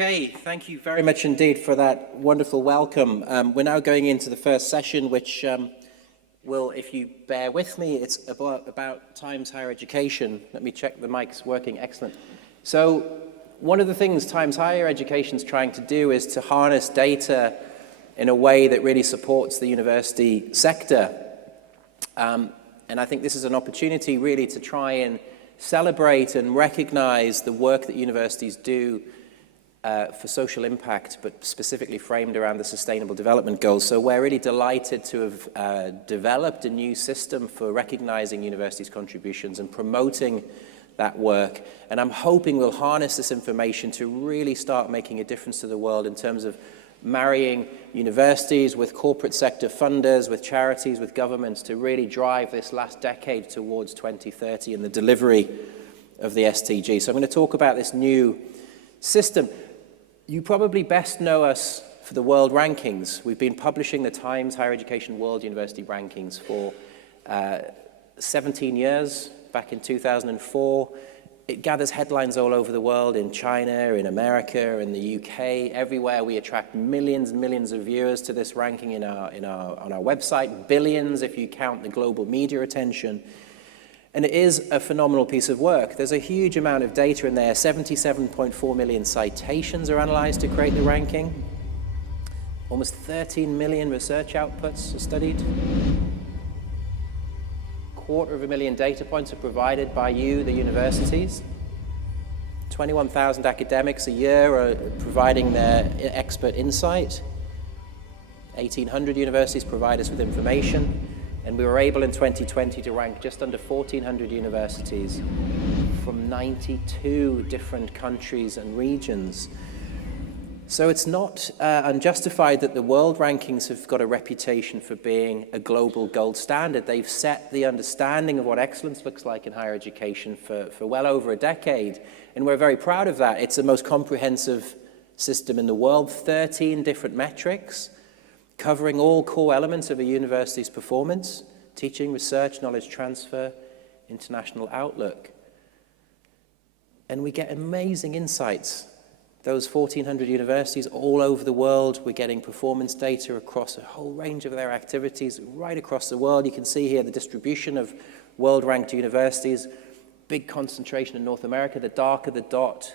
Okay, thank you very much indeed for that wonderful welcome. We're now going into the first session, which will, if you bear with me, it's about Times Higher Education. Let me check the mic's working. Excellent. So one of the things Times Higher Education is trying to do is to harness data in a way that really supports the university sector. And I think this is an opportunity really to try and celebrate and recognize the work that universities do for social impact, but specifically framed around the Sustainable Development Goals. So we're really delighted to have developed a new system for recognizing universities' contributions and promoting that work. And I'm hoping we'll harness this information to really start making a difference to the world in terms of marrying universities with corporate sector funders, with charities, with governments to really drive this last decade towards 2030 and the delivery of the SDG. So I'm going to talk about this new system. You probably best know us for the world rankings. We've been publishing the Times Higher Education World University Rankings for 17 years, back in 2004. It gathers headlines all over the world, in China, in America, in the UK. Everywhere we attract millions and millions of viewers to this ranking on our website, billions if you count the global media attention. And it is a phenomenal piece of work. There's a huge amount of data in there. 77.4 million citations are analyzed to create the ranking. Almost 13 million research outputs are studied. 250,000 data points are provided by you, the universities. 21,000 academics a year are providing their expert insight. 1,800 universities provide us with information. And we were able in 2020 to rank just under 1,400 universities from 92 different countries and regions. So it's not unjustified that the world rankings have got a reputation for being a global gold standard. They've set the understanding of what excellence looks like in higher education for well over a decade. And we're very proud of that. It's the most comprehensive system in the world, 13 different metrics, covering all core elements of a university's performance: teaching, research, knowledge transfer, international outlook. And we get amazing insights. Those 1,400 universities all over the world, we're getting performance data across a whole range of their activities right across the world. You can see here the distribution of world-ranked universities, big concentration in North America. The darker the dot,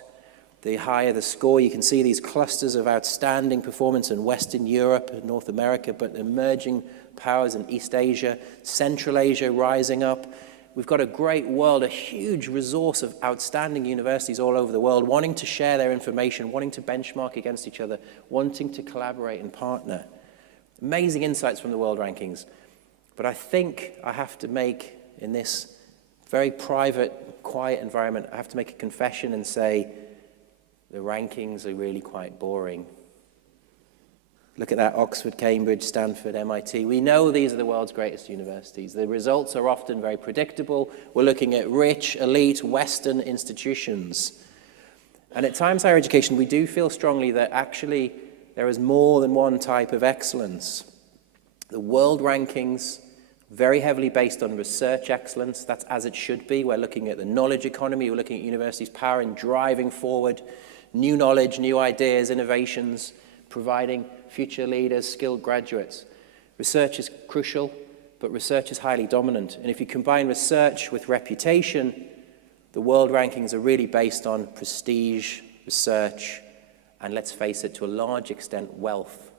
the higher the score. You can see these clusters of outstanding performance in Western Europe and North America, but emerging powers in East Asia, Central Asia rising up. We've got a great world, a huge resource of outstanding universities all over the world, wanting to share their information, wanting to benchmark against each other, wanting to collaborate and partner. Amazing insights from the world rankings. But I think I have to make, in this very private, quiet environment, I have to make a confession and say, the rankings are really quite boring. Look at that: Oxford, Cambridge, Stanford, MIT. We know these are the world's greatest universities. The results are often very predictable. We're looking at rich, elite, Western institutions. And at Times Higher Education, we do feel strongly that actually there is more than one type of excellence. The world rankings, very heavily based on research excellence. That's as it should be. We're looking at the knowledge economy. We're looking at universities' power in driving forward new knowledge, new ideas, innovations, providing future leaders, skilled graduates. Research is crucial, but research is highly dominant. And if you combine research with reputation, the world rankings are really based on prestige, research, and let's face it, to a large extent, wealth.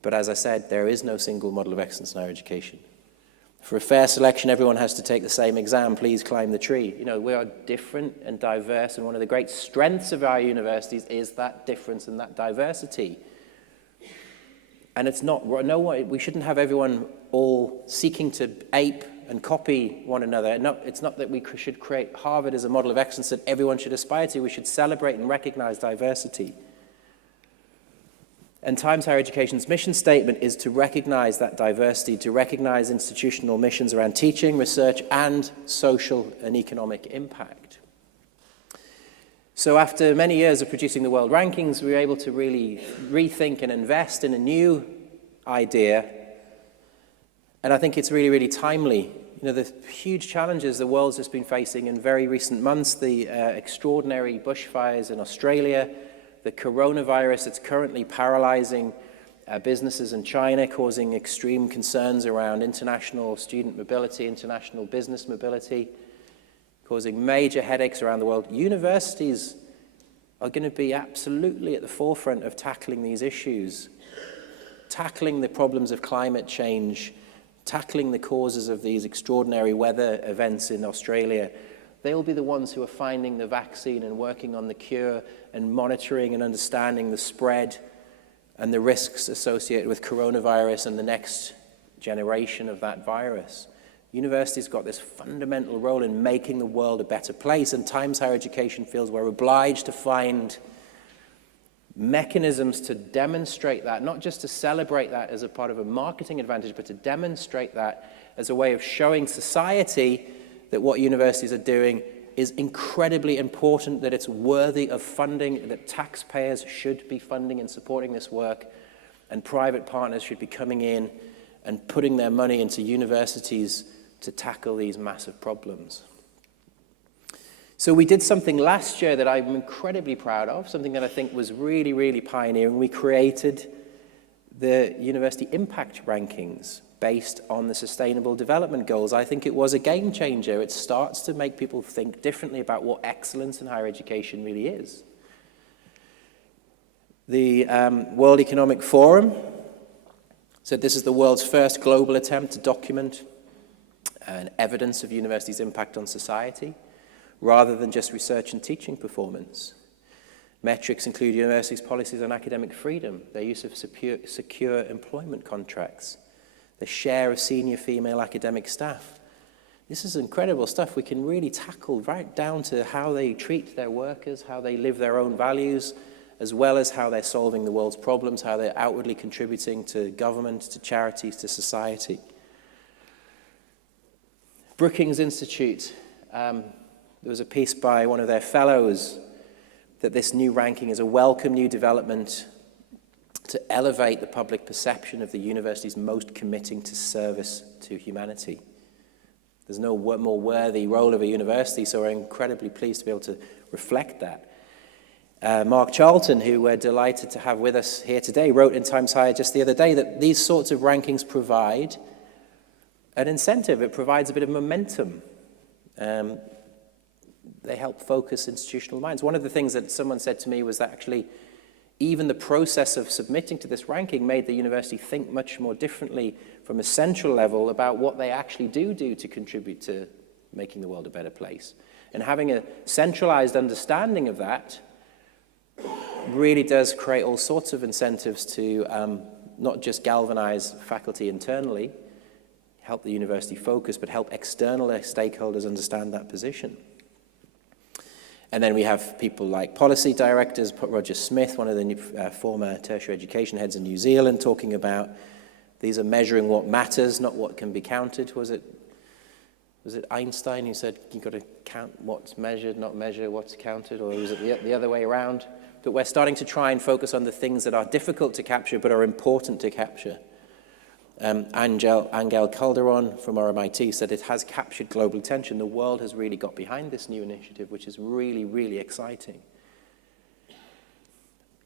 But as I said, there is no single model of excellence in higher education. For a fair selection, everyone has to take the same exam. Please climb the tree. You know, we are different and diverse, and one of the great strengths of our universities is that difference and that diversity. And it's not, we shouldn't have everyone all seeking to ape and copy one another. No, it's not that we should create Harvard as a model of excellence that everyone should aspire to. We should celebrate and recognize diversity. And Times Higher Education's mission statement is to recognize that diversity, to recognize institutional missions around teaching, research, and social and economic impact. So after many years of producing the world rankings, we were able to really rethink and invest in a new idea. And I think it's really, really timely. the huge challenges the world's just been facing in very recent months, the extraordinary bushfires in Australia, the coronavirus that's currently paralyzing businesses in China, causing extreme concerns around international student mobility, international business mobility, causing major headaches around the world. Universities are going to be absolutely at the forefront of tackling these issues, tackling the problems of climate change, tackling the causes of these extraordinary weather events in Australia. They'll be the ones who are finding the vaccine and working on the cure and monitoring and understanding the spread and the risks associated with coronavirus and the next generation of that virus. Universities got this fundamental role in making the world a better place, and Times Higher Education feels we're obliged to find mechanisms to demonstrate that, not just to celebrate that as a part of a marketing advantage, but to demonstrate that as a way of showing society that what universities are doing is incredibly important, that it's worthy of funding, that taxpayers should be funding and supporting this work, and private partners should be coming in and putting their money into universities to tackle these massive problems. So we did something last year that I'm incredibly proud of, something that I think was really, really pioneering. We created the University Impact Rankings based on the Sustainable Development Goals. I think it was a game changer. It starts to make people think differently about what excellence in higher education really is. The World Economic Forum said this is the world's first global attempt to document evidence of universities' impact on society, rather than just research and teaching performance. Metrics include universities' policies on academic freedom, their use of secure employment contracts, the share of senior female academic staff. This is incredible stuff we can really tackle right down to how they treat their workers, how they live their own values, as well as how they're solving the world's problems, how they're outwardly contributing to government, to charities, to society. Brookings Institute, there was a piece by one of their fellows that this new ranking is a welcome new development to elevate the public perception of the universities most committing to service to humanity. There's no more worthy role of a university, so we're incredibly pleased to be able to reflect that. Mark Charlton, who we're delighted to have with us here today, wrote in Times Higher just the other day that these sorts of rankings provide an incentive. It provides a bit of momentum. They help focus institutional minds. One of the things that someone said to me was that actually even the process of submitting to this ranking made the university think much more differently from a central level about what they actually do to contribute to making the world a better place. And having a centralized understanding of that really does create all sorts of incentives to not just galvanize faculty internally, help the university focus, but help external stakeholders understand that position. And then we have people like policy directors, Roger Smith, one of the former tertiary education heads in New Zealand, talking about these are measuring what matters, not what can be counted. Was it Einstein who said you've got to count what's measured, not measure what's counted, or was it the other way around? But we're starting to try and focus on the things that are difficult to capture but are important to capture. Angel Calderon from RMIT said it has captured global attention. The world has really got behind this new initiative, which is really, really exciting.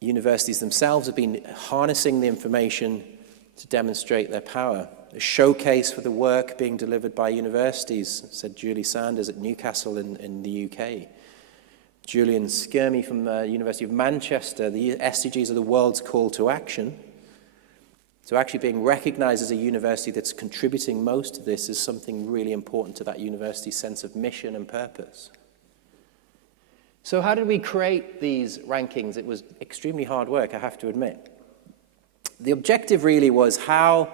Universities themselves have been harnessing the information to demonstrate their power. A showcase for the work being delivered by universities, said Julie Sanders at Newcastle in the UK. Julian Skirmy from the University of Manchester, the SDGs are the world's call to action. So actually being recognized as a university that's contributing most to this is something really important to that university's sense of mission and purpose. So how did we create these rankings? It was extremely hard work, I have to admit. The objective really was how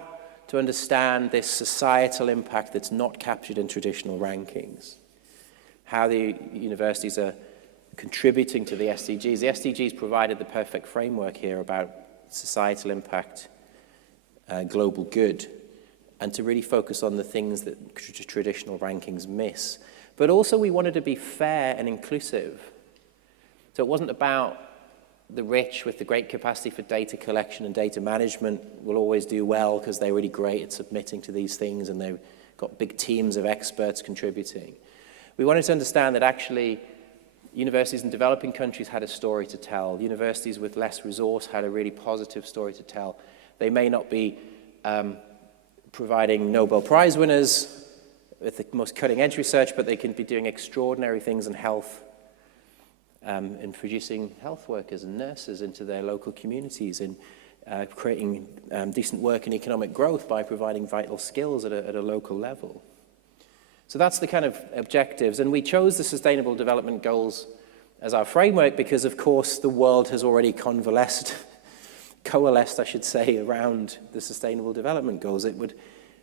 to understand this societal impact that's not captured in traditional rankings, how the universities are contributing to the SDGs. The SDGs provided the perfect framework here about societal impact, global good, and to really focus on the things that traditional rankings miss. But also we wanted to be fair and inclusive. So it wasn't about the rich with the great capacity for data collection and data management will always do well because they're really great at submitting to these things and they're got big teams of experts contributing. We wanted to understand that actually universities in developing countries had a story to tell. Universities with less resource had a really positive story to tell. They may not be providing Nobel Prize winners with the most cutting-edge research, but they can be doing extraordinary things in health, in producing health workers and nurses into their local communities, in creating decent work and economic growth by providing vital skills at a local level. So that's the kind of objectives. And we chose the Sustainable Development Goals as our framework because, of course, the world has already coalesced, I should say, around the Sustainable Development Goals. It would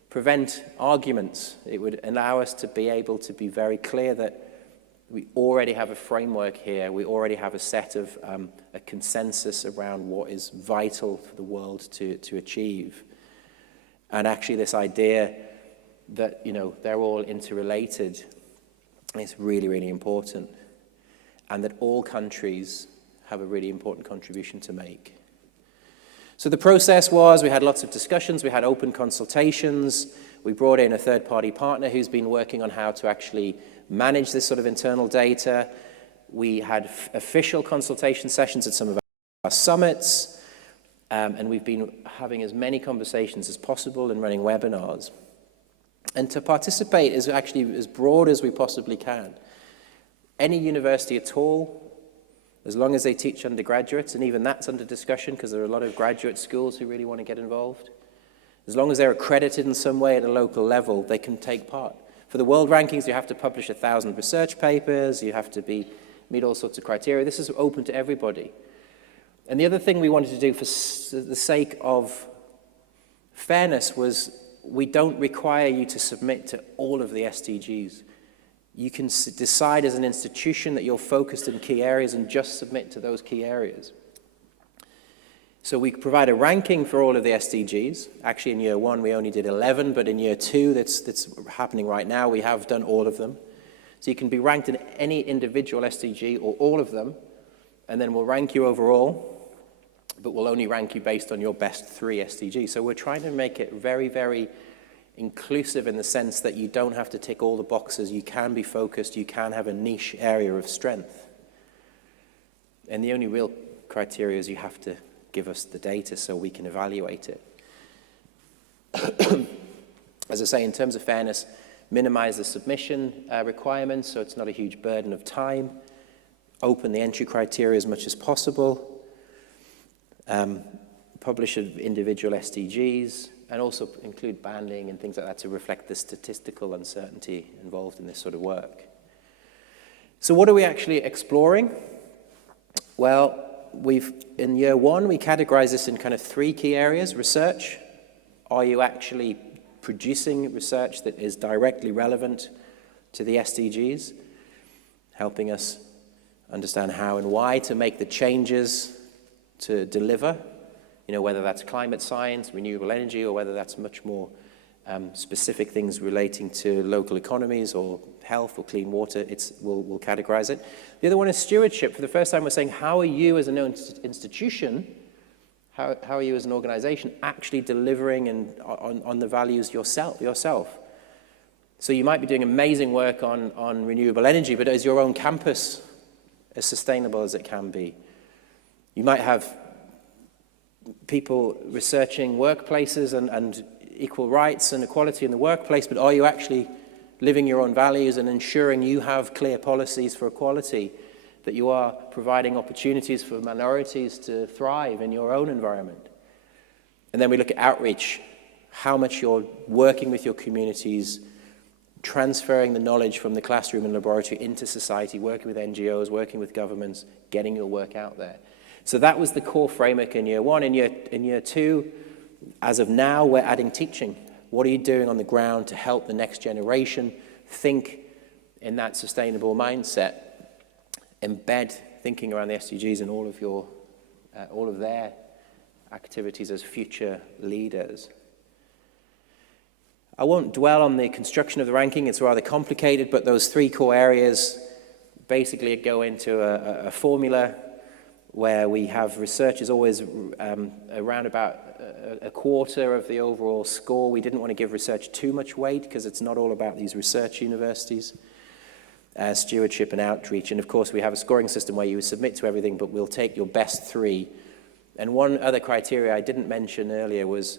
prevent arguments. It would allow us to be able to be very clear that we already have a framework here. We already have a set of a consensus around what is vital for the world to achieve. And actually this idea that, you know, they're all interrelated is really, really important. And that all countries have a really important contribution to make. So the process was, we had lots of discussions, we had open consultations, we brought in a third-party partner who's been working on how to actually manage this sort of internal data. We had official consultation sessions at some of our summits, and we've been having as many conversations as possible and running webinars. And to participate is actually as broad as we possibly can. Any university at all, as long as they teach undergraduates, and even that's under discussion because there are a lot of graduate schools who really want to get involved. As long as they're accredited in some way at a local level, they can take part. For the world rankings, you have to publish 1,000 research papers, you have to meet all sorts of criteria. This is open to everybody. And the other thing we wanted to do for the sake of fairness was we don't require you to submit to all of the SDGs. You can decide as an institution that you're focused in key areas and just submit to those key areas. So we provide a ranking for all of the SDGs. Actually, in year one, we only did 11, but in year two, that's happening right now, we have done all of them. So you can be ranked in any individual SDG or all of them, and then we'll rank you overall, but we'll only rank you based on your best 3 SDGs. So we're trying to make it very, very inclusive in the sense that you don't have to tick all the boxes. You can be focused. You can have a niche area of strength. And the only real criteria is you have to give us the data so we can evaluate it. As I say, in terms of fairness, minimize the submission requirements so it's not a huge burden of time. Open the entry criteria as much as possible. Publish individual SDGs, and also include banding and things like that to reflect the statistical uncertainty involved in this sort of work. So what are we actually exploring? Well, in year one, we categorize this in kind of 3 key areas. Research. Are you actually producing research that is directly relevant to the SDGs? Helping us understand how and why to make the changes to deliver, you know, whether that's climate science, renewable energy, or whether that's much more specific things relating to local economies or health or clean water. We'll categorize it. The other one is stewardship. For the first time, we're saying, how are you as an institution, how are you as an organization actually delivering on the values yourself? So you might be doing amazing work on renewable energy, but is your own campus as sustainable as it can be? You might have people researching workplaces and equal rights and equality in the workplace, but are you actually living your own values and ensuring you have clear policies for equality, that you are providing opportunities for minorities to thrive in your own environment? And then we look at outreach, how much you're working with your communities, transferring the knowledge from the classroom and laboratory into society, working with NGOs, working with governments, getting your work out there. So that was the core framework in year one. In year two, as of now, we're adding teaching. What are you doing on the ground to help the next generation think in that sustainable mindset? Embed thinking around the SDGs in all of their activities as future leaders. I won't dwell on the construction of the ranking. It's rather complicated, but those 3 core areas basically go into a formula where we have research is always around about a quarter of the overall score. We didn't want to give research too much weight because it's not all about these research universities. Stewardship and outreach. And of course, we have a scoring system where you submit to everything, but we'll take your best 3. And one other criteria I didn't mention earlier was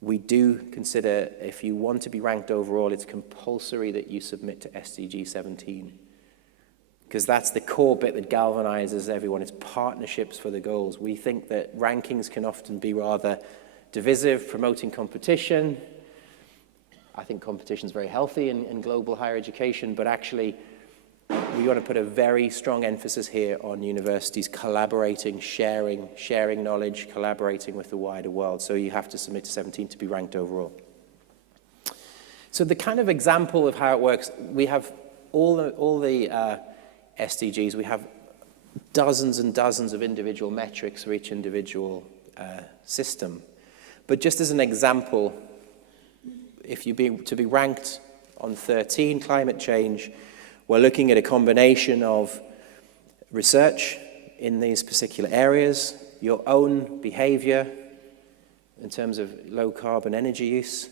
we do consider if you want to be ranked overall, it's compulsory that you submit to SDG 17. Because that's the core bit that galvanizes everyone. It's partnerships for the goals. We think that rankings can often be rather divisive, promoting competition. I think competition is very healthy in global higher education, but actually we want to put a very strong emphasis here on universities collaborating, sharing knowledge, collaborating with the wider world. So you have to submit to 17 to be ranked overall. So the kind of example of how it works, we have all the SDGs, we have dozens and dozens of individual metrics for each individual system. But just as an example, if you to be ranked on 13, climate change, we're looking at a combination of research in these particular areas, your own behavior in terms of low carbon energy use,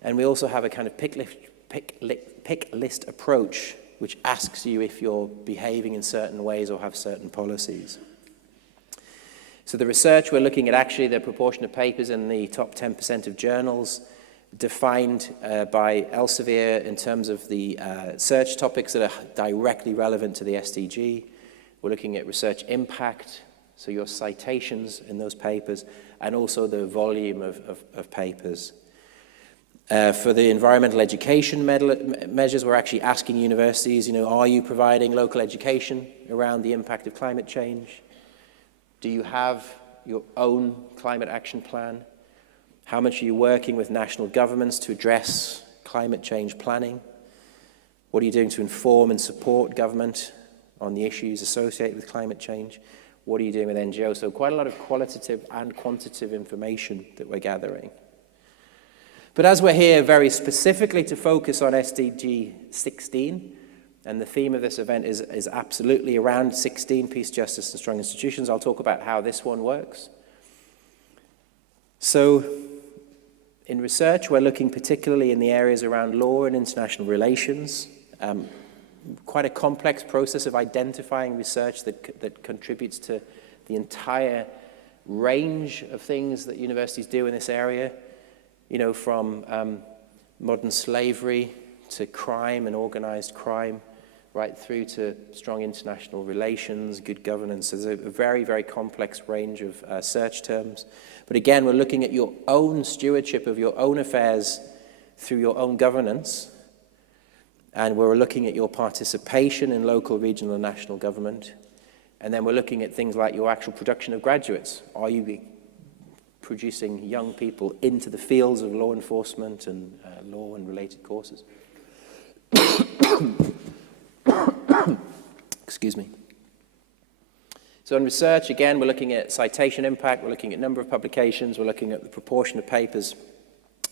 and we also have a kind of pick list approach which asks you if you're behaving in certain ways or have certain policies. So the research, we're looking at actually the proportion of papers in the top 10% of journals defined by Elsevier in terms of the search topics that are directly relevant to the SDG. We're looking at research impact, so your citations in those papers, and also the volume of papers. For the environmental education measures, we're actually asking universities, are you providing local education around the impact of climate change? Do you have your own climate action plan? How much are you working with national governments to address climate change planning? What are you doing to inform and support government on the issues associated with climate change? What are you doing with NGOs? So quite a lot of qualitative and quantitative information that we're gathering. But as we're here very specifically to focus on SDG 16, and the theme of this event is absolutely around 16, peace, justice, and strong institutions, I'll talk about how this one works. So in research, we're looking particularly in the areas around law and international relations. Quite a complex process of identifying research that contributes to the entire range of things that universities do in this area, from modern slavery to crime and organized crime, right through to strong international relations, good governance. There's a very, very complex range of search terms. But again, we're looking at your own stewardship of your own affairs through your own governance. And we're looking at your participation in local, regional, and national government. And then we're looking at things like your actual production of graduates. Are you producing young people into the fields of law enforcement and law and related courses? Excuse me. So in research, again, we're looking at citation impact, we're looking at number of publications, we're looking at the proportion of papers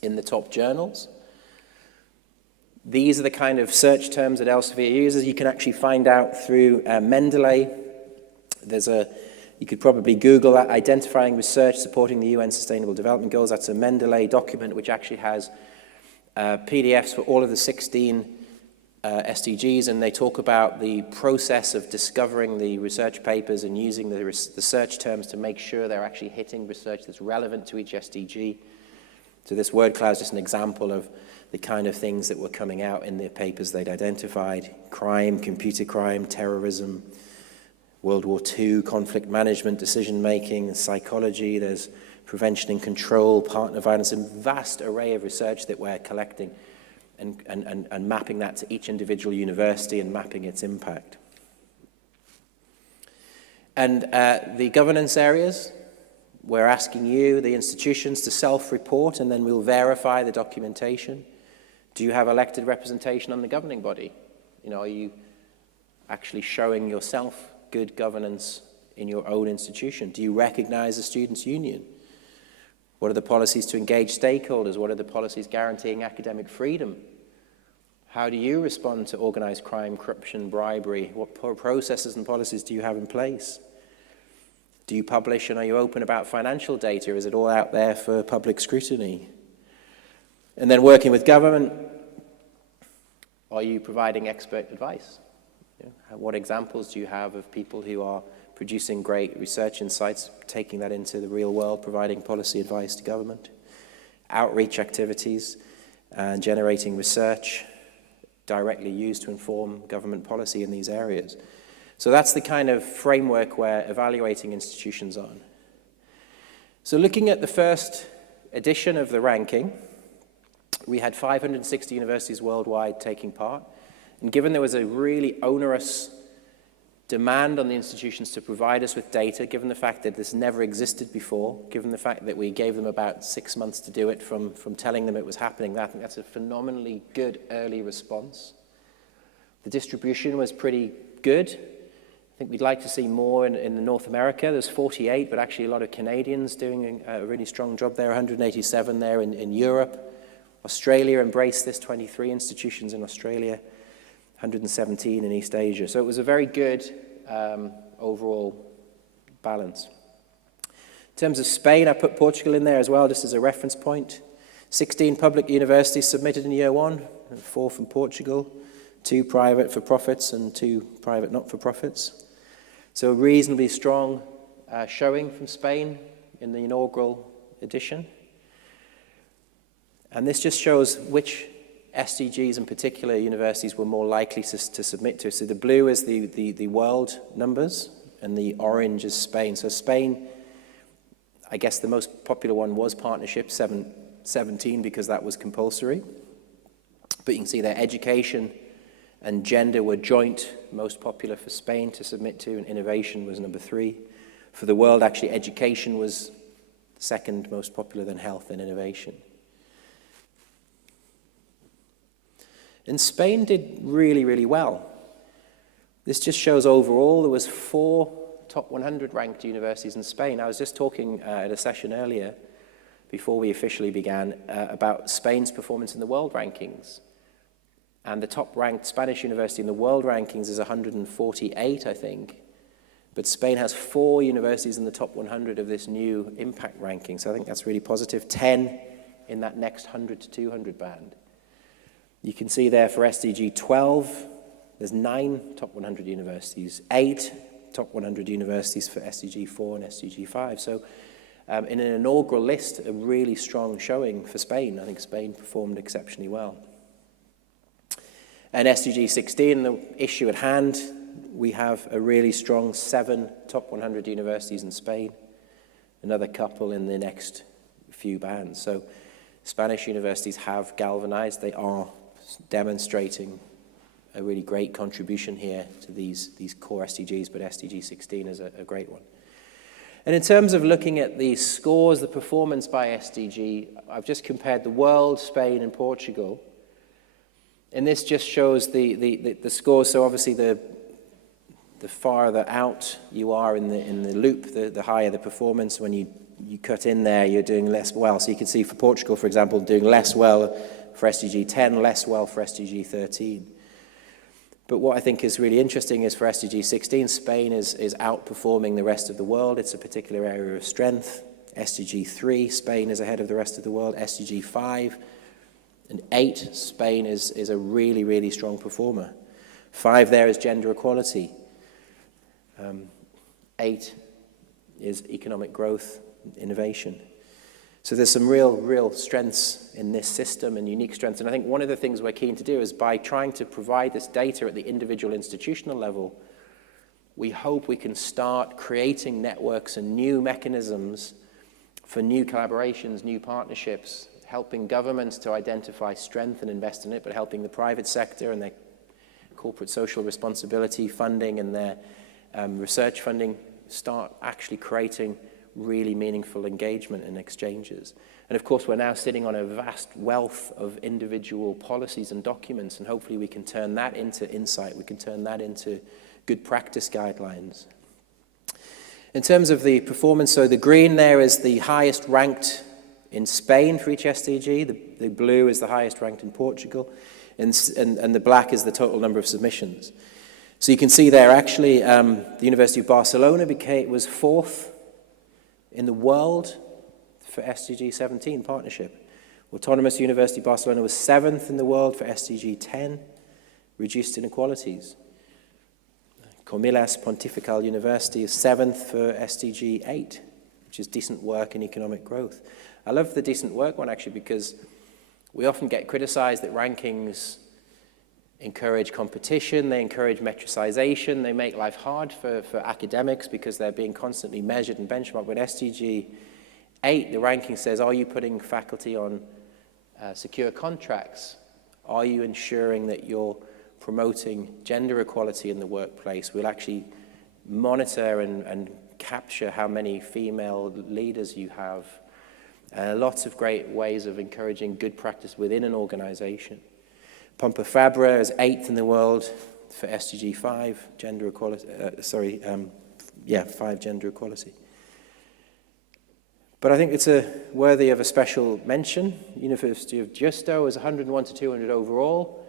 in the top journals. These are the kind of search terms that Elsevier uses. You can actually find out through Mendeley. You could probably Google that, identifying research supporting the UN Sustainable Development Goals. That's a Mendeley document which actually has PDFs for all of the 16 SDGs, and they talk about the process of discovering the research papers and using the search terms to make sure they're actually hitting research that's relevant to each SDG. So this word cloud is just an example of the kind of things that were coming out in the papers they'd identified: crime, computer crime, terrorism, World War II, conflict management, decision-making, psychology, there's prevention and control, partner violence, a vast array of research that we're collecting and mapping that to each individual university and mapping its impact. And the governance areas, we're asking you, the institutions, to self-report, and then we'll verify the documentation. Do you have elected representation on the governing body? Are you actually showing yourself good governance in your own institution? Do you recognize the students' union? What are the policies to engage stakeholders? What are the policies guaranteeing academic freedom? How do you respond to organized crime, corruption, bribery? What processes and policies do you have in place? Do you publish and are you open about financial data? Is it all out there for public scrutiny? And then working with government, are you providing expert advice? What examples do you have of people who are producing great research insights, taking that into the real world, providing policy advice to government? Outreach activities and generating research directly used to inform government policy in these areas. So that's the kind of framework we're evaluating institutions on. So looking at the first edition of the ranking, we had 560 universities worldwide taking part. And given there was a really onerous demand on the institutions to provide us with data, given the fact that this never existed before, given the fact that we gave them about 6 months to do it from telling them it was happening, I think that's a phenomenally good early response. The distribution was pretty good. I think we'd like to see more in North America. There's 48, but actually a lot of Canadians doing a really strong job there, 187 there in Europe. Australia embraced this, 23 institutions in Australia, 117 in East Asia. So it was a very good overall balance. In terms of Spain, I put Portugal in there as well, just as a reference point. 16 public universities submitted in year one, 4 from Portugal, 2 private for-profits and 2 private not-for-profits. So a reasonably strong showing from Spain in the inaugural edition. And this just shows which SDGs in particular universities were more likely to submit to. So the blue is the world numbers, and the orange is Spain. So Spain, I guess the most popular one was partnership, 17, because that was compulsory. But you can see their education and gender were joint most popular for Spain to submit to, and innovation was number 3. For the world, actually, education was second most popular, than health and innovation. And Spain did really, really well. This just shows overall there was 4 top 100 ranked universities in Spain. I was just talking at a session earlier, before we officially began, about Spain's performance in the world rankings. And the top ranked Spanish university in the world rankings is 148, I think. But Spain has 4 universities in the top 100 of this new impact ranking. So I think that's really positive. 10 in that next 100 to 200 band. You can see there for SDG 12, there's 9 top 100 universities, 8 top 100 universities for SDG 4 and SDG 5. So in an inaugural list, a really strong showing for Spain. I think Spain performed exceptionally well. And SDG 16, the issue at hand, we have a really strong 7 top 100 universities in Spain, another couple in the next few bands. So Spanish universities have galvanized. They are demonstrating a really great contribution here to these core SDGs, but SDG 16 is a great one. And in terms of looking at the scores, the performance by SDG, I've just compared the world, Spain, and Portugal. And this just shows the scores. So obviously the farther out you are in the loop, the higher the performance. When you cut in there, you're doing less well. So you can see for Portugal, for example, doing less well for SDG 10, less well for SDG 13. But what I think is really interesting is for SDG 16, Spain is outperforming the rest of the world. It's a particular area of strength. SDG 3, Spain is ahead of the rest of the world. SDG 5 and 8, Spain is a really, really strong performer. 5 there is gender equality. 8 is economic growth, innovation. So there's some real strengths in this system and unique strengths. And I think one of the things we're keen to do is by trying to provide this data at the individual institutional level, we hope we can start creating networks and new mechanisms for new collaborations, new partnerships, helping governments to identify strength and invest in it, but helping the private sector and their corporate social responsibility funding and their research funding start actually creating really meaningful engagement and exchanges. And of course, we're now sitting on a vast wealth of individual policies and documents, and hopefully we can turn that into insight. We can turn that into good practice guidelines. In terms of the performance, so the green there is the highest ranked in Spain for each SDG. The blue is the highest ranked in Portugal, and the black is the total number of submissions. So you can see there, actually, the University of Barcelona was 4th in the world for SDG 17 partnership. Autonomous University Barcelona was 7th in the world for SDG 10, reduced inequalities. Comillas Pontifical University is 7th for SDG 8, which is decent work and economic growth. I love the decent work one actually because we often get criticized that rankings encourage competition, they encourage metricization, they make life hard for academics because they're being constantly measured and benchmarked. With SDG 8, the ranking says, are you putting faculty on secure contracts? Are you ensuring that you're promoting gender equality in the workplace? We'll actually monitor and capture how many female leaders you have. Lots of great ways of encouraging good practice within an organization. Pompa Fabra is 8th in the world for SDG 5, gender equality, 5 gender equality. But I think it's worthy of a special mention. University of Justo is 101 to 200 overall,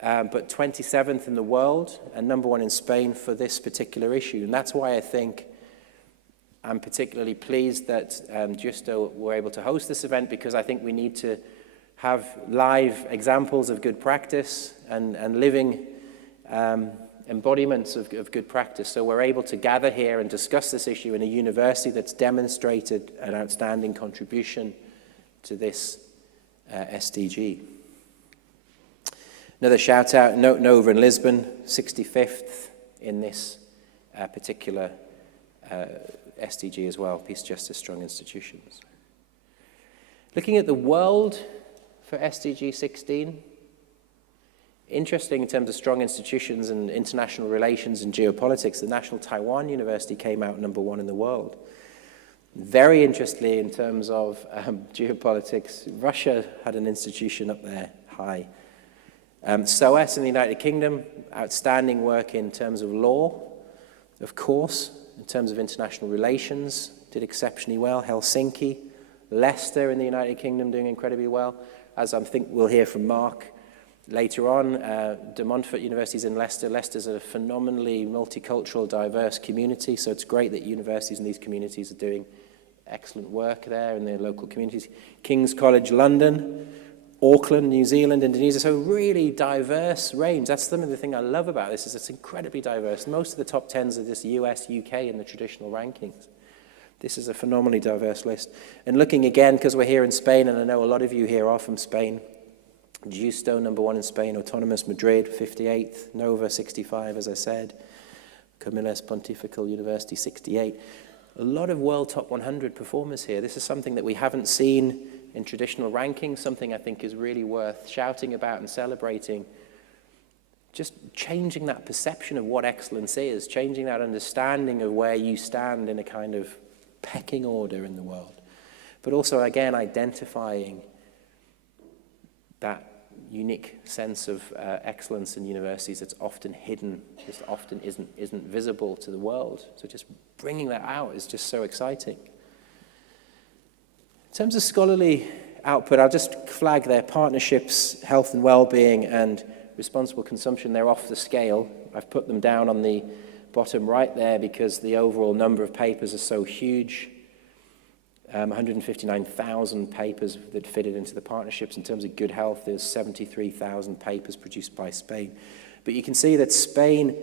but 27th in the world and number 1 in Spain for this particular issue. And that's why I think I'm particularly pleased that Justo were able to host this event, because I think we need to have live examples of good practice and living embodiments of good practice. So we're able to gather here and discuss this issue in a university that's demonstrated an outstanding contribution to this SDG. Another shout out, Nova in Lisbon, 65th in this particular SDG as well, Peace, Justice, Strong Institutions. Looking at the world for SDG 16, interesting in terms of strong institutions and international relations and geopolitics, the National Taiwan University came out number 1 in the world. Very interestingly, in terms of geopolitics, Russia had an institution up there high. SOAS in the United Kingdom, outstanding work in terms of law, of course, in terms of international relations, did exceptionally well. Helsinki, Leicester in the United Kingdom doing incredibly well. As I think we'll hear from Mark later on, De Montfort University's in Leicester. Leicester's a phenomenally multicultural, diverse community, so it's great that universities in these communities are doing excellent work there in their local communities. King's College London, Auckland, New Zealand, Indonesia, so really diverse range. That's some of the thing I love about this, is it's incredibly diverse. Most of the top 10s are just US, UK in the traditional rankings. This is a phenomenally diverse list. And looking again, because we're here in Spain, and I know a lot of you here are from Spain, Justo, number 1 in Spain, Autonomous Madrid, 58th, Nova, 65, as I said, Comillas Pontifical University, 68. A lot of world top 100 performers here. This is something that we haven't seen in traditional rankings, something I think is really worth shouting about and celebrating. Just changing that perception of what excellence is, changing that understanding of where you stand in a kind of pecking order in the world. But also, again, identifying that unique sense of excellence in universities that's often hidden, just often isn't visible to the world. So just bringing that out is just so exciting. In terms of scholarly output, I'll just flag there partnerships, health and well-being, and responsible consumption. They're off the scale. I've put them down on the bottom right there because the overall number of papers are so huge. 159,000 papers that fitted into the partnerships. In terms of good health, there's 73,000 papers produced by Spain. But you can see that Spain,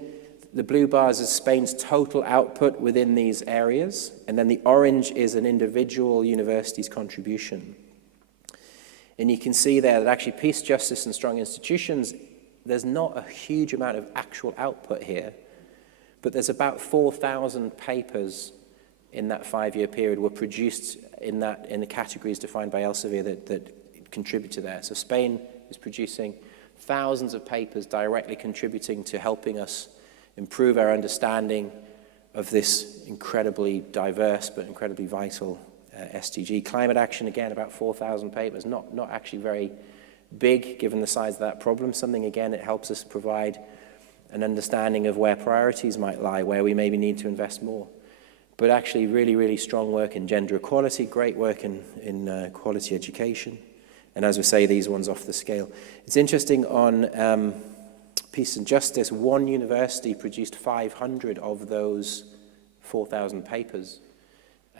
the blue bars is Spain's total output within these areas, and then the orange is an individual university's contribution. And you can see there that actually peace, justice, and strong institutions, there's not a huge amount of actual output here, but there's about 4,000 papers in that 5-year period were produced in the categories defined by Elsevier that contribute to that. So Spain is producing thousands of papers directly contributing to helping us improve our understanding of this incredibly diverse but incredibly vital SDG. Climate action, again, about 4,000 papers, not actually very big given the size of that problem. Something, again, it helps us provide an understanding of where priorities might lie, where we maybe need to invest more. But actually really, really strong work in gender equality, great work in quality education. And as we say, these ones off the scale. It's interesting on peace and justice, one university produced 500 of those 4,000 papers.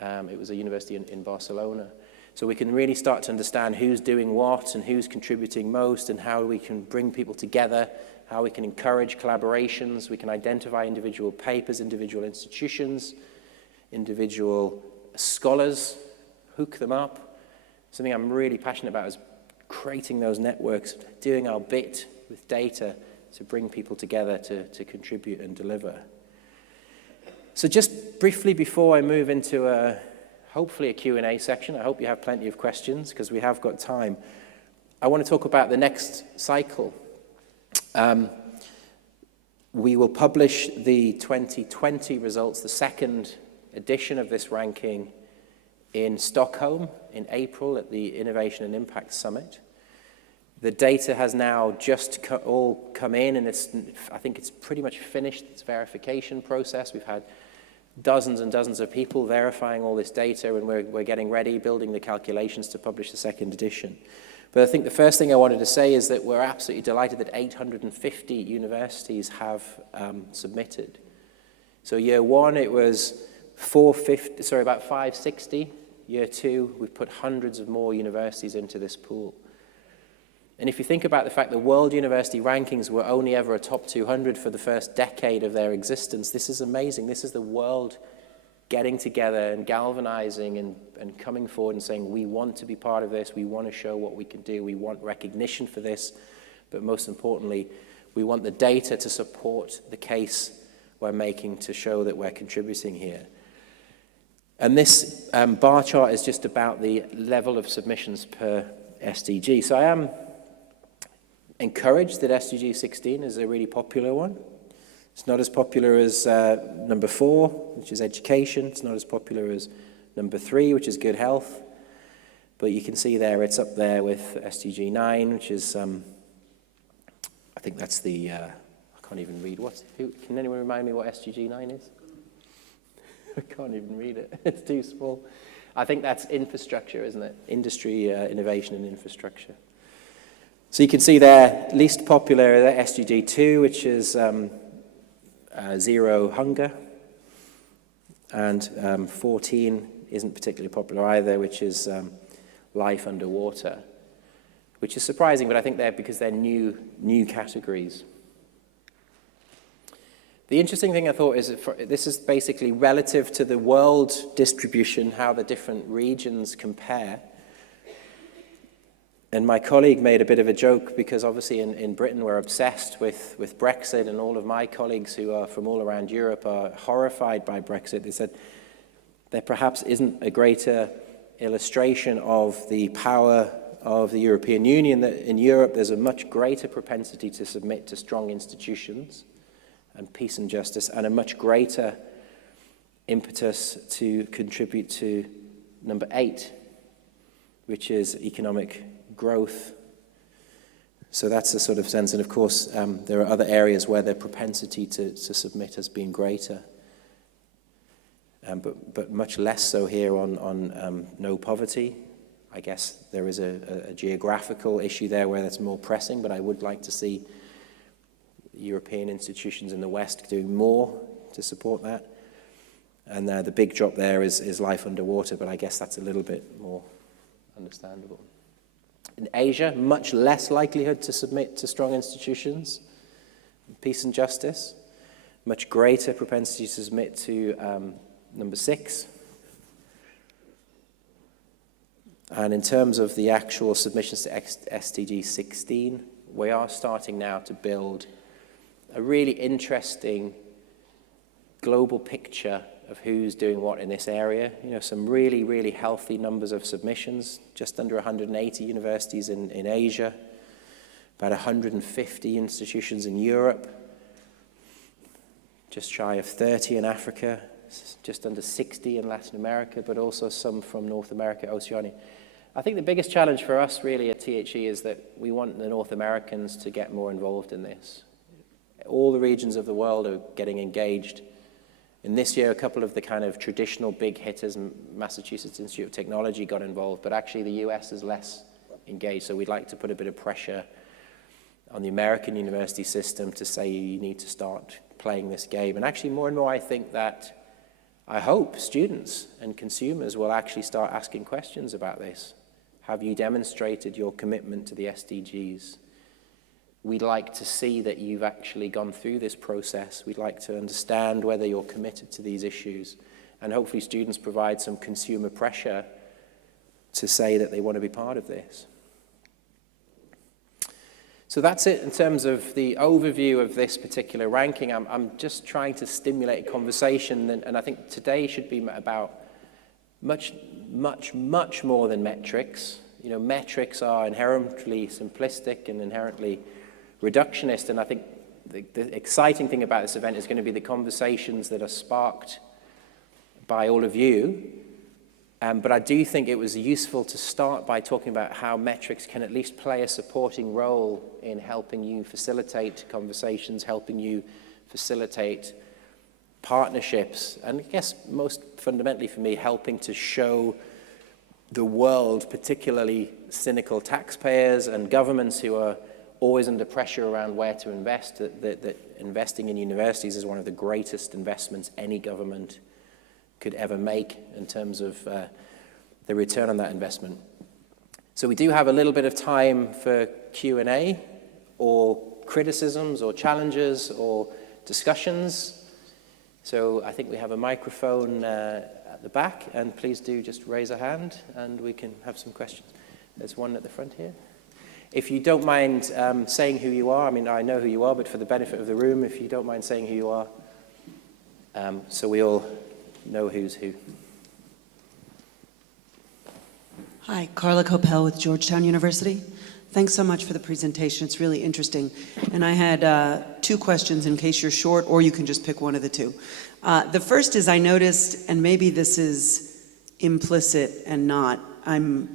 It was a university in Barcelona. So we can really start to understand who's doing what and who's contributing most and how we can bring people together, how we can encourage collaborations. We can identify individual papers, individual institutions, individual scholars, hook them up. Something I'm really passionate about is creating those networks, doing our bit with data to bring people together to contribute and deliver. So just briefly before I move into hopefully a Q&A section, I hope you have plenty of questions because we have got time. I want to talk about the next cycle. We will publish the 2020 results, the second edition of this ranking, in Stockholm in April at the Innovation and Impact Summit. The data has now just all come in, and I think it's pretty much finished its verification process. We've had dozens and dozens of people verifying all this data, and we're getting ready, building the calculations to publish the second edition. But I think the first thing I wanted to say is that we're absolutely delighted that 850 universities have submitted. So year one, it was about 560. Year two, we've put hundreds of more universities into this pool. And if you think about the fact that world university rankings were only ever a top 200 for the first decade of their existence, this is amazing. This is the world getting together and galvanizing and coming forward and saying, we want to be part of this, we want to show what we can do, we want recognition for this, but most importantly, we want the data to support the case we're making to show that we're contributing here. And this bar chart is just about the level of submissions per SDG. So I am encouraged that SDG 16 is a really popular one. It's not as popular as number 4, which is education. It's not as popular as number 3, which is good health. But you can see there it's up there with SDG 9, which is, I think that's the, I can't even read. Can anyone remind me what SDG 9 is? I can't even read it. It's too small. I think that's infrastructure, isn't it? Industry, innovation and infrastructure. So you can see there, least popular, SDG 2, which is zero hunger. And 14 isn't particularly popular either, which is life underwater. Which is surprising, but I think because they're new categories. The interesting thing I thought is that this is basically relative to the world distribution, how the different regions compare. And my colleague made a bit of a joke because obviously in Britain we're obsessed with Brexit, and all of my colleagues who are from all around Europe are horrified by Brexit. They said there perhaps isn't a greater illustration of the power of the European Union, that in Europe there's a much greater propensity to submit to strong institutions and peace and justice, and a much greater impetus to contribute to number 8, which is economic growth. So that's the sort of sense. And of course, there are other areas where their propensity to submit has been greater, but much less so here on no poverty. I guess there is a geographical issue there where that's more pressing, but I would like to see European institutions in the West doing more to support that. And the big drop there is life underwater, but I guess that's a little bit more understandable. In Asia, much less likelihood to submit to strong institutions, peace and justice, much greater propensity to submit to number 6. And in terms of the actual submissions to SDG 16, we are starting now to build a really interesting global picture of who's doing what in this area. You know, some really, really healthy numbers of submissions, just under 180 universities in Asia, about 150 institutions in Europe, just shy of 30 in Africa, just under 60 in Latin America, but also some from North America, Oceania. I think the biggest challenge for us really at THE is that we want the North Americans to get more involved in this. All the regions of the world are getting engaged. And this year, a couple of the kind of traditional big hitters, Massachusetts Institute of Technology got involved, but actually the US is less engaged. So we'd like to put a bit of pressure on the American university system to say you need to start playing this game. And actually more and more I think that I hope students and consumers will actually start asking questions about this. Have you demonstrated your commitment to the SDGs? We'd like to see that you've actually gone through this process. We'd like to understand whether you're committed to these issues. And hopefully students provide some consumer pressure to say that they want to be part of this. So that's it in terms of the overview of this particular ranking. I'm just trying to stimulate a conversation, and I think today should be about much more than metrics. You know, metrics are inherently simplistic and inherently reductionist, and I think the exciting thing about this event is going to be the conversations that are sparked by all of you. But I do think it was useful to start by talking about how metrics can at least play a supporting role in helping you facilitate conversations, helping you facilitate partnerships, and I guess most fundamentally for me, helping to show the world, particularly cynical taxpayers and governments who are always under pressure around where to invest, that investing in universities is one of the greatest investments any government could ever make in terms of the return on that investment. So we do have a little bit of time for Q&A or criticisms or challenges or discussions. So I think we have a microphone at the back, and please do just raise a hand and we can have some questions. There's one at the front here. If you don't mind saying who you are, I mean, I know who you are, but for the benefit of the room, if you don't mind saying who you are, so we all know who's who. Hi, Carla Coppell with Georgetown University. Thanks so much for the presentation. It's really interesting. And I had 2 questions in case you're short, or you can just pick one of the 2. The first is, I noticed, and maybe this is implicit and not, I'm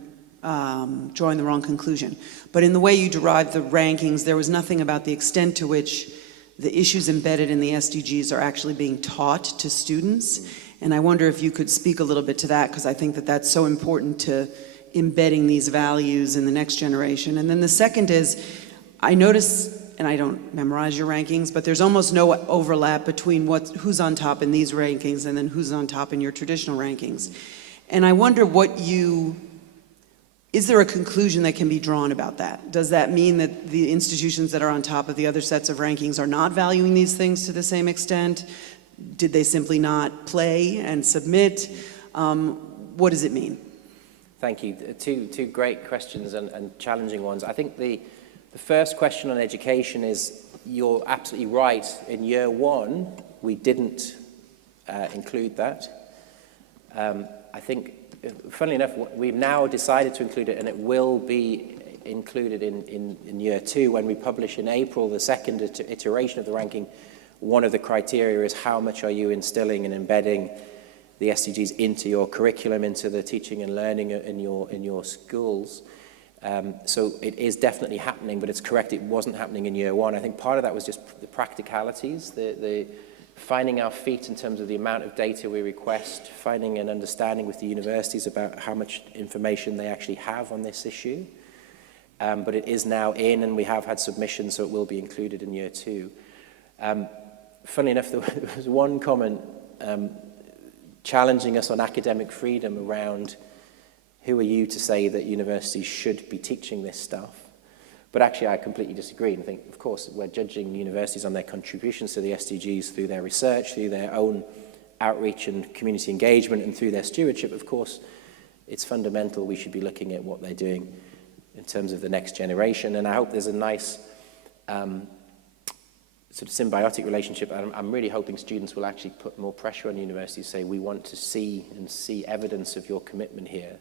drawing the wrong conclusion, but in the way you derived the rankings, there was nothing about the extent to which the issues embedded in the SDGs are actually being taught to students. And I wonder if you could speak a little bit to that, because I think that that's so important to embedding these values in the next generation. And then the second is, I notice, and I don't memorize your rankings, but there's almost no overlap between who's on top in these rankings and then who's on top in your traditional rankings. And I wonder is there a conclusion that can be drawn about that? Does that mean that the institutions that are on top of the other sets of rankings are not valuing these things to the same extent? Did they simply not play and submit? What does it mean? Thank you. Two great questions and challenging ones. I think the first question on education is, you're absolutely right. In year 1, we didn't include that. I think, funnily enough, we've now decided to include it, and it will be included in year 2 when we publish in April the second iteration of the ranking. One of the criteria is how much are you instilling and embedding the SDGs into your curriculum, into the teaching and learning in your schools. So it is definitely happening, but it's correct, it wasn't happening in year 1. I think part of that was just the practicalities, the finding our feet in terms of the amount of data we request, finding an understanding with the universities about how much information they actually have on this issue. But it is now in, and we have had submissions, so it will be included in year 2. Funnily enough, there was one comment challenging us on academic freedom around who are you to say that universities should be teaching this stuff. But actually, I completely disagree and think, of course, we're judging universities on their contributions to the SDGs through their research, through their own outreach and community engagement, and through their stewardship. Of course, it's fundamental we should be looking at what they're doing in terms of the next generation. And I hope there's a nice sort of symbiotic relationship. I'm really hoping students will actually put more pressure on universities, say, we want to see evidence of your commitment here.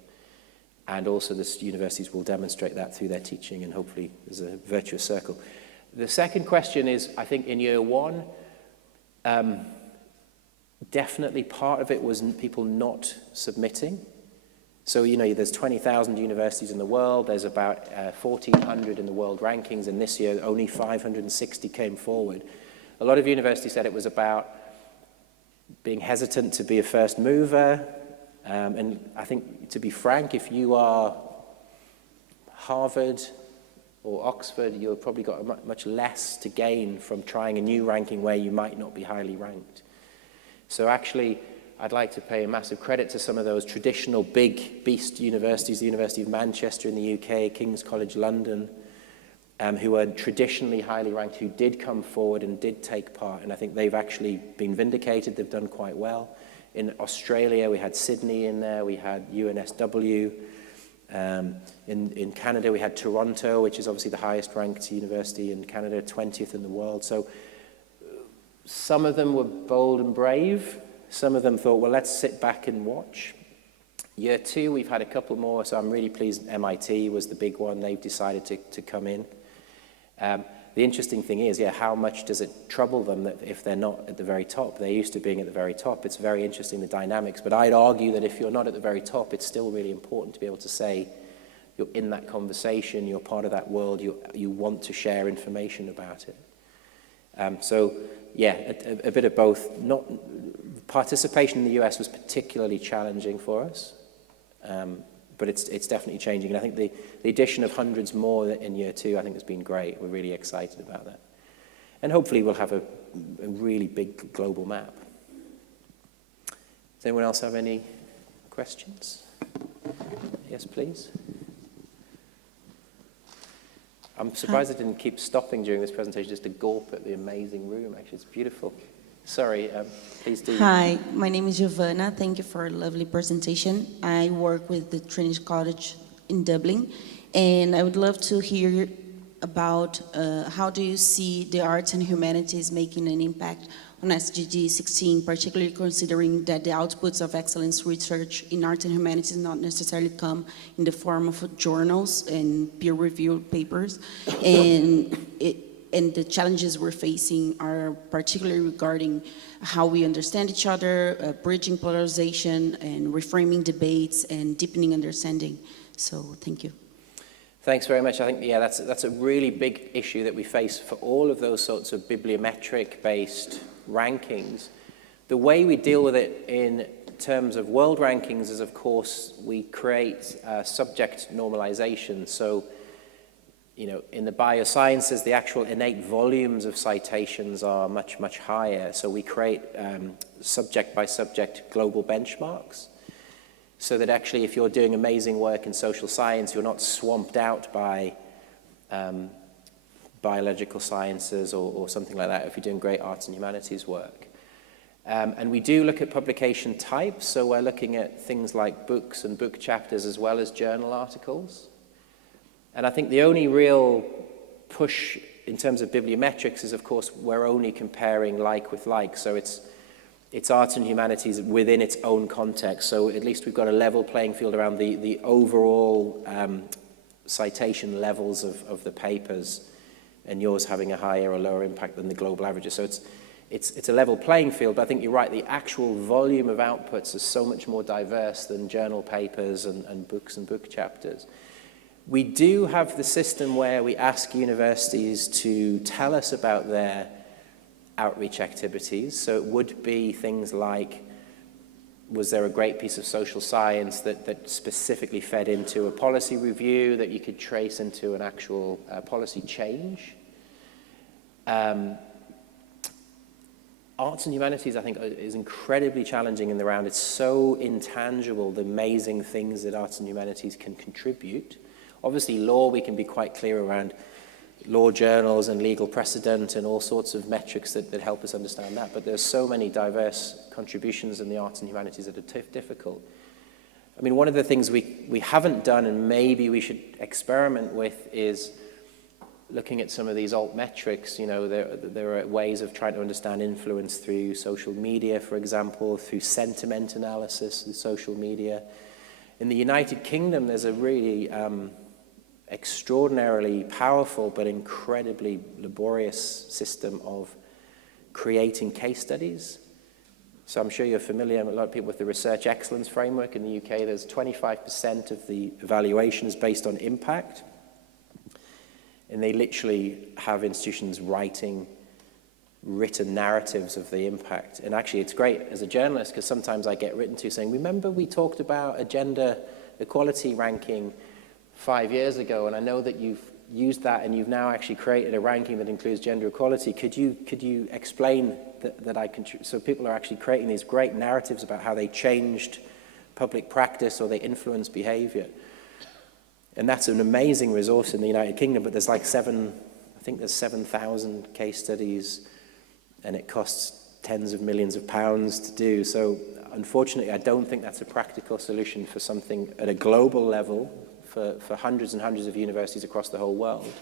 And also the universities will demonstrate that through their teaching, and hopefully there's a virtuous circle. The second question is, I think in year 1, definitely part of it was people not submitting. So, you know, there's 20,000 universities in the world, there's about 1,400 in the world rankings, and this year only 560 came forward. A lot of universities said it was about being hesitant to be a first mover, and I think, to be frank, if you are Harvard or Oxford, you've probably got much less to gain from trying a new ranking where you might not be highly ranked. So actually, I'd like to pay a massive credit to some of those traditional big beast universities, the University of Manchester in the UK, King's College London, who are traditionally highly ranked, who did come forward and did take part, and I think they've actually been vindicated. They've done quite well. In Australia, we had Sydney in there, we had UNSW. In Canada, we had Toronto, which is obviously the highest ranked university in Canada, 20th in the world. So some of them were bold and brave. Some of them thought, well, let's sit back and watch. Year 2, we've had a couple more, so I'm really pleased MIT was the big one. They've decided to come in. The interesting thing is, how much does it trouble them that if they're not at the very top? They're used to being at the very top. It's very interesting, the dynamics. But I'd argue that if you're not at the very top, it's still really important to be able to say you're in that conversation, you're part of that world, you want to share information about it. A bit of both. Participation in the US was particularly challenging for us. But it's definitely changing. And I think the addition of hundreds more in year 2, I think, has been great. We're really excited about that. And hopefully we'll have a really big global map. Does anyone else have any questions? Yes, please. I'm surprised I didn't keep stopping during this presentation just to gawp at the amazing room. Actually, it's beautiful. Sorry, please do. Hi, my name is Giovanna. Thank you for a lovely presentation. I work with the Trinity College in Dublin, and I would love to hear about how do you see the arts and humanities making an impact on SDG 16, particularly considering that the outputs of excellence research in arts and humanities not necessarily come in the form of journals and peer-reviewed papers, and the challenges we're facing are particularly regarding how we understand each other, bridging polarization, and reframing debates, and deepening understanding. So, thank you. Thanks very much. I think, that's a really big issue that we face for all of those sorts of bibliometric-based rankings. The way we deal with it in terms of world rankings is, of course, we create subject normalization. So, in the biosciences, the actual innate volumes of citations are much, much higher. So we create subject-by-subject global benchmarks so that actually if you're doing amazing work in social science, you're not swamped out by biological sciences or something like that if you're doing great arts and humanities work. And we do look at publication types. So we're looking at things like books and book chapters as well as journal articles. And I think the only real push in terms of bibliometrics is, of course, we're only comparing like with like. So it's arts and humanities within its own context. So at least we've got a level playing field around the overall citation levels of the papers, and yours having a higher or lower impact than the global averages. So it's a level playing field, but I think you're right, the actual volume of outputs is so much more diverse than journal papers and books and book chapters. We do have the system where we ask universities to tell us about their outreach activities. So it would be things like, was there a great piece of social science that specifically fed into a policy review that you could trace into an actual policy change? Arts and humanities, I think, is incredibly challenging in the round. It's so intangible, the amazing things that arts and humanities can contribute. Obviously, law, we can be quite clear around law journals and legal precedent and all sorts of metrics that help us understand that. But there's so many diverse contributions in the arts and humanities that are difficult. I mean, one of the things we haven't done and maybe we should experiment with is looking at some of these alt metrics. There are ways of trying to understand influence through social media, for example, through sentiment analysis through social media. In the United Kingdom, there's a really extraordinarily powerful but incredibly laborious system of creating case studies. So I'm sure you're familiar, a lot of people, with the Research Excellence Framework in the UK. There's 25% of the evaluation is based on impact. And they literally have institutions writing written narratives of the impact. And actually, it's great as a journalist because sometimes I get written to saying, remember we talked about a gender equality ranking 5 years ago, and I know that you've used that and you've now actually created a ranking that includes gender equality. Could you explain that I contribute. So people are actually creating these great narratives about how they changed public practice or they influenced behavior. And that's an amazing resource in the United Kingdom, but there's like I think there's 7,000 case studies, and it costs tens of millions of pounds to do. So unfortunately, I don't think that's a practical solution for something at a global level for hundreds and hundreds of universities across the whole world.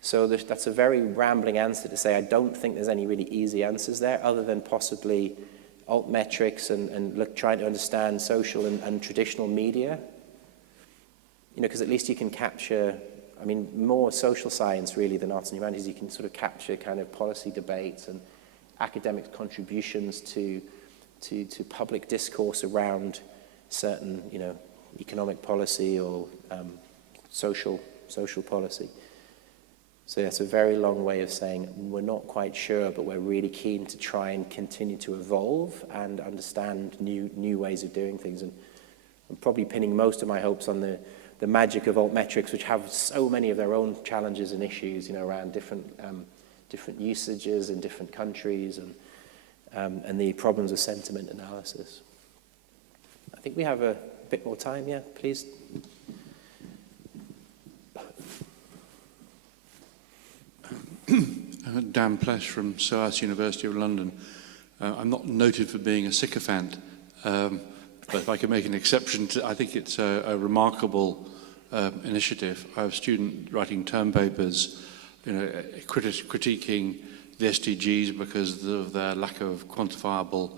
So that's a very rambling answer to say I don't think there's any really easy answers there, other than possibly altmetrics and trying to understand social and traditional media. You know, because at least you can capture, I mean, more social science really than arts and humanities. You can sort of capture kind of policy debates and academic contributions to public discourse around certain, you know, economic policy or social policy. So that's a very long way of saying we're not quite sure, but we're really keen to try and continue to evolve and understand new ways of doing things. And I'm probably pinning most of my hopes on the magic of altmetrics, which have so many of their own challenges and issues, you know, around different usages in different countries and the problems of sentiment analysis. I think we have a bit more time, yeah, please. Dan Plesh from SOAS University of London. I'm not noted for being a sycophant, but if I can make an exception, I think it's a remarkable initiative. I have a student writing term papers, you know, critiquing the SDGs because of their lack of quantifiable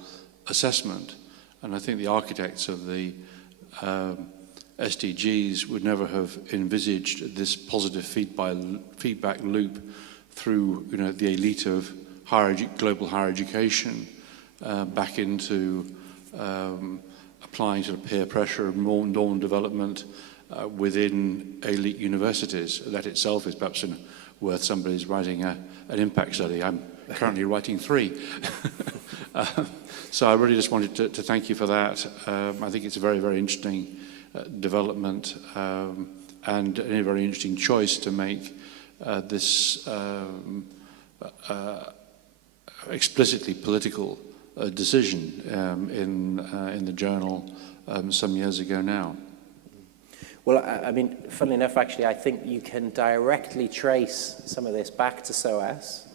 assessment. And I think the architects of the SDGs would never have envisaged this positive feedback loop through, you know, the elite of global higher education back into applying sort of peer pressure and more norm development within elite universities. That itself is perhaps worth somebody's writing an impact study. I'm currently writing 3. So I really just wanted to thank you for that. I think it's a very, very interesting development and a very interesting choice to make this explicitly political decision in the journal some years ago now. Well, I mean, funnily enough, actually, I think you can directly trace some of this back to SOAS,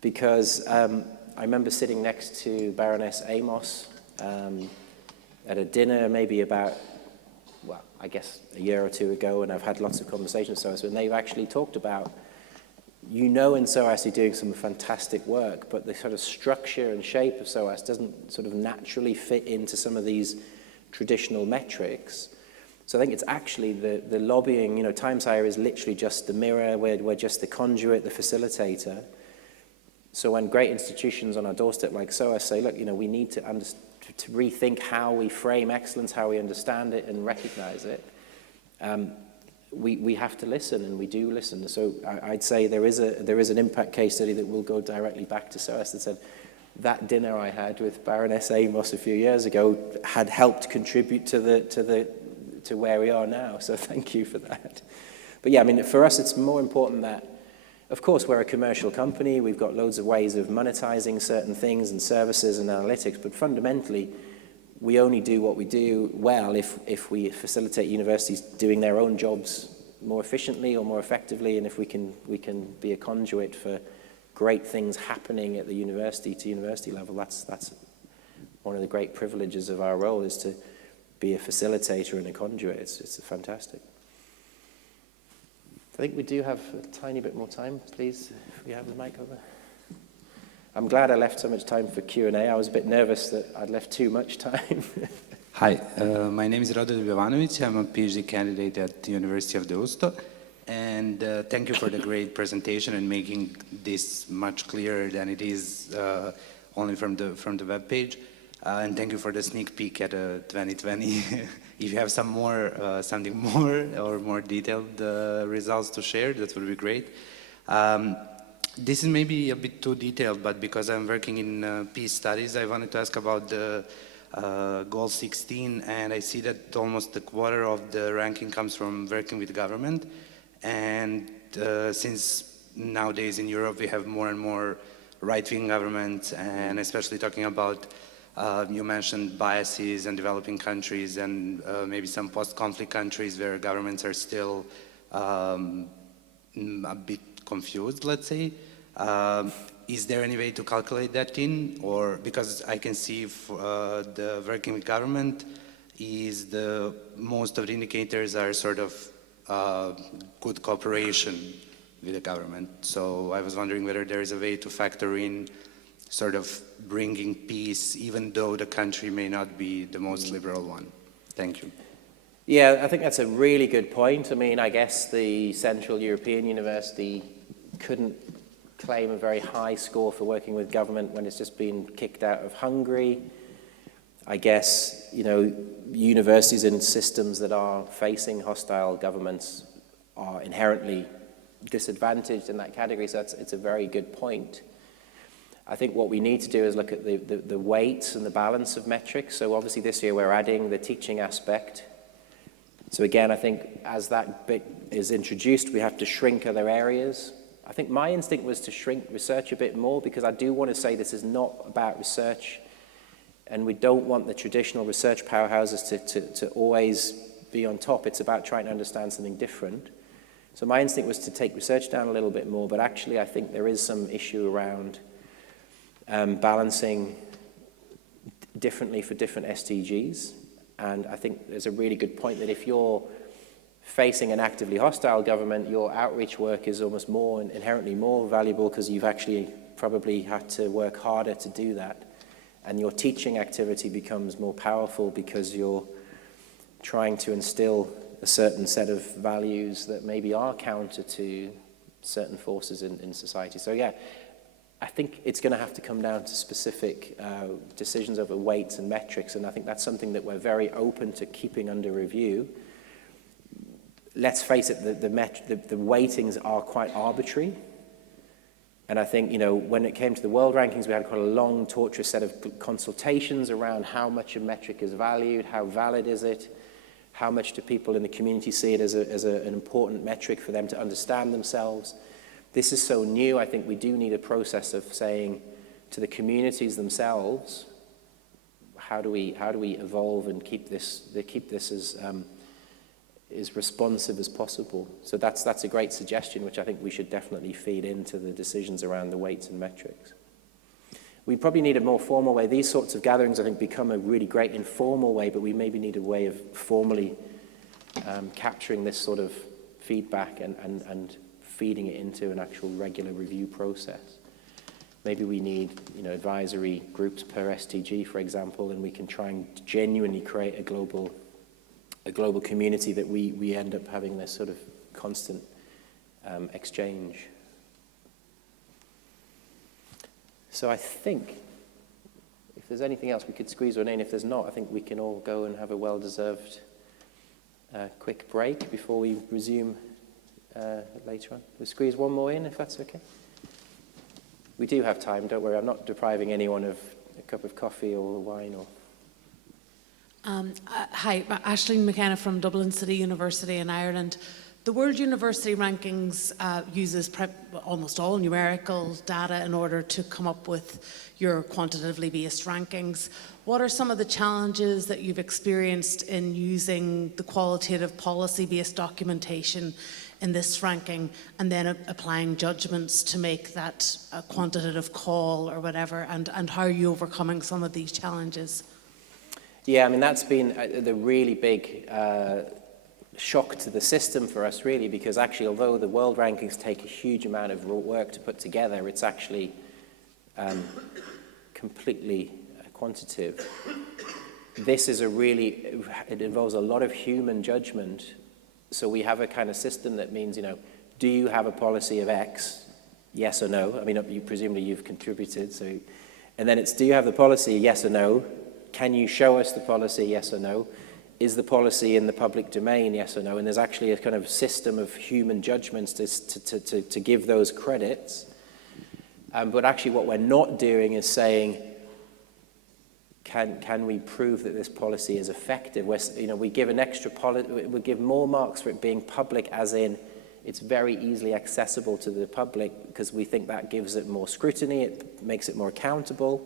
because I remember sitting next to Baroness Amos at a dinner maybe about, well, I guess a year or 2 ago, and I've had lots of conversations with SOAS, and they've actually talked about, you know, in SOAS you're doing some fantastic work, but the sort of structure and shape of SOAS doesn't sort of naturally fit into some of these traditional metrics. So I think it's actually the lobbying, you know, Times Higher is literally just the mirror, we're just the conduit, the facilitator. So when great institutions on our doorstep like SOAS say, look, you know, we need to rethink how we frame excellence, how we understand it and recognize it, we have to listen, and we do listen. So I'd say there is an impact case study that will go directly back to SOAS that said, that dinner I had with Baroness Amos a few years ago had helped contribute to where we are now. So thank you for that. But yeah, I mean, for us, it's more important that, of course, we're a commercial company. We've got loads of ways of monetizing certain things and services and analytics. But fundamentally, we only do what we do well if we facilitate universities doing their own jobs more efficiently or more effectively, and if we can be a conduit for great things happening at the university to university level. That's one of the great privileges of our role, is to be a facilitator and a conduit. It's fantastic. I think we do have a tiny bit more time, please, if we have the mic over. I'm glad I left so much time for Q&A. I was a bit nervous that I'd left too much time. Hi, my name is Rado Ljubovanovic. I'm a PhD candidate at the University of Deusto. And thank you for the great presentation and making this much clearer than it is only from the web page. And thank you for the sneak peek at 2020. If you have something more or more detailed results to share, that would be great. This is maybe a bit too detailed, but because I'm working in peace studies, I wanted to ask about the goal 16, and I see that almost a quarter of the ranking comes from working with government. And since nowadays in Europe we have more and more right-wing governments, and especially talking about, you mentioned biases in developing countries and maybe some post-conflict countries where governments are still a bit confused, let's say. Is there any way to calculate that in? Or because I can see the working with government is most of the indicators are sort of good cooperation with the government. So I was wondering whether there is a way to factor in sort of bringing peace, even though the country may not be the most liberal one. Thank you. Yeah, I think that's a really good point. I mean, I guess the Central European University couldn't claim a very high score for working with government when it's just been kicked out of Hungary. I guess, you know, universities and systems that are facing hostile governments are inherently disadvantaged in that category, so it's a very good point. I think what we need to do is look at the weights and the balance of metrics. So obviously this year we're adding the teaching aspect. So again, I think as that bit is introduced, we have to shrink other areas. I think my instinct was to shrink research a bit more, because I do want to say this is not about research, and we don't want the traditional research powerhouses to always be on top. It's about trying to understand something different. So my instinct was to take research down a little bit more, but actually I think there is some issue around balancing differently for different SDGs. And I think there's a really good point that if you're facing an actively hostile government, your outreach work is almost inherently more valuable, because you've actually probably had to work harder to do that. And your teaching activity becomes more powerful because you're trying to instill a certain set of values that maybe are counter to certain forces in society. So yeah, I think it's going to have to come down to specific decisions over weights and metrics, and I think that's something that we're very open to keeping under review. Let's face it, the weightings are quite arbitrary. And I think, you know, when it came to the world rankings, we had quite a long, torturous set of consultations around how much a metric is valued, how valid is it, how much do people in the community see it as an important metric for them to understand themselves. This is so new. I think we do need a process of saying to the communities themselves, how do we evolve and keep this as responsive as possible. So that's a great suggestion, which I think we should definitely feed into the decisions around the weights and metrics. We probably need a more formal way. These sorts of gatherings, I think, become a really great informal way, but we maybe need a way of formally capturing this sort of feedback and feeding it into an actual regular review process. Maybe we need, you know, advisory groups per SDG, for example, and we can try and genuinely create a global community that we end up having this sort of constant exchange. So I think if there's anything else we could squeeze one in. If there's not, I think we can all go and have a well-deserved quick break before we resume later on. We'll squeeze one more in, if that's okay. We do have time, don't worry. I'm not depriving anyone of a cup of coffee or wine or... Hi, Aisling McKenna from Dublin City University in Ireland. The World University Rankings uses almost all numerical data in order to come up with your quantitatively based rankings. What are some of the challenges that you've experienced in using the qualitative policy-based documentation in this ranking and then applying judgments to make that a quantitative call or whatever, and how are you overcoming some of these challenges? Yeah, I mean, that's been the really big shock to the system for us, really, because actually, although the world rankings take a huge amount of work to put together, it's actually completely quantitative. This is it involves a lot of human judgment. So we have a kind of system that means, you know, do you have a policy of X? Yes or no? I mean, presumably you've contributed. So, and then it's, do you have the policy? Yes or no? Can you show us the policy? Yes or no? Is the policy in the public domain? Yes or no? And there's actually a kind of system of human judgments to give those credits. But actually what we're not doing is saying, can we prove that this policy is effective? We give an extra we give more marks for it being public, as in it's very easily accessible to the public because we think that gives it more scrutiny, it makes it more accountable.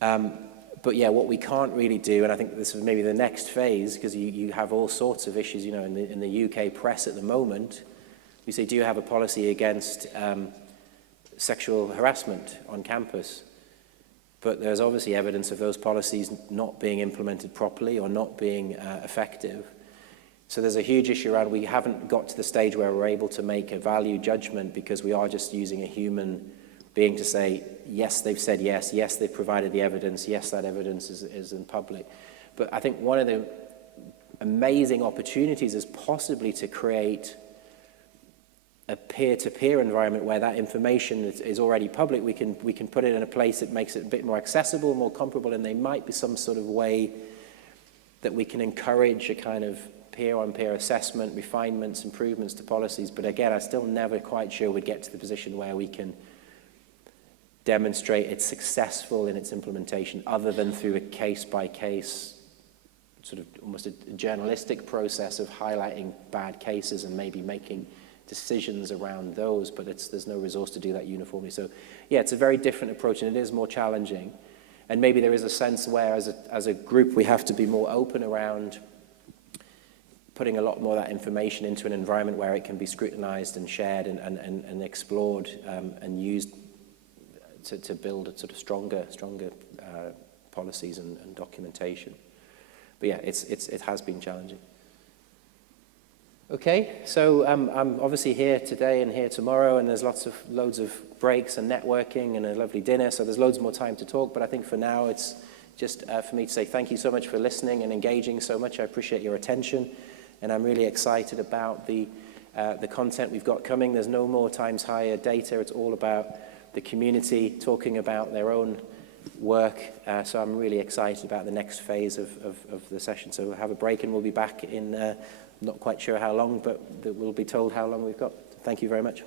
But yeah, what we can't really do, and I think this is maybe the next phase, because you have all sorts of issues, in the UK press at the moment. We say, do you have a policy against sexual harassment on campus? But there's obviously evidence of those policies not being implemented properly or not being effective. So there's a huge issue around we haven't got to the stage where we're able to make a value judgment because we are just using a human being to say, yes, they've said yes, yes, they've provided the evidence, yes, that evidence is in public. But I think one of the amazing opportunities is possibly to create a peer-to-peer environment where that information is already public. We can put it in a place that makes it a bit more accessible, more comparable, and there might be some sort of way that we can encourage a kind of peer-on-peer assessment, refinements, improvements to policies. But again, I'm still never quite sure we'd get to the position where we can demonstrate it's successful in its implementation other than through a case-by-case, sort of almost a journalistic process of highlighting bad cases and maybe making decisions around those, but there's no resource to do that uniformly. So yeah, it's a very different approach and it is more challenging. And maybe there is a sense where as a group we have to be more open around putting a lot more of that information into an environment where it can be scrutinized and shared and explored and used to build a sort of stronger policies and documentation. But yeah, it has been challenging. Okay, so I'm obviously here today and here tomorrow, and there's loads of breaks and networking and a lovely dinner, so there's loads more time to talk, but I think for now it's just for me to say thank you so much for listening and engaging so much. I appreciate your attention, and I'm really excited about the content we've got coming. There's no more times higher data. It's all about the community talking about their own work, so I'm really excited about the next phase of the session. So we'll have a break and we'll be back in not quite sure how long, but we'll be told how long we've got. Thank you very much.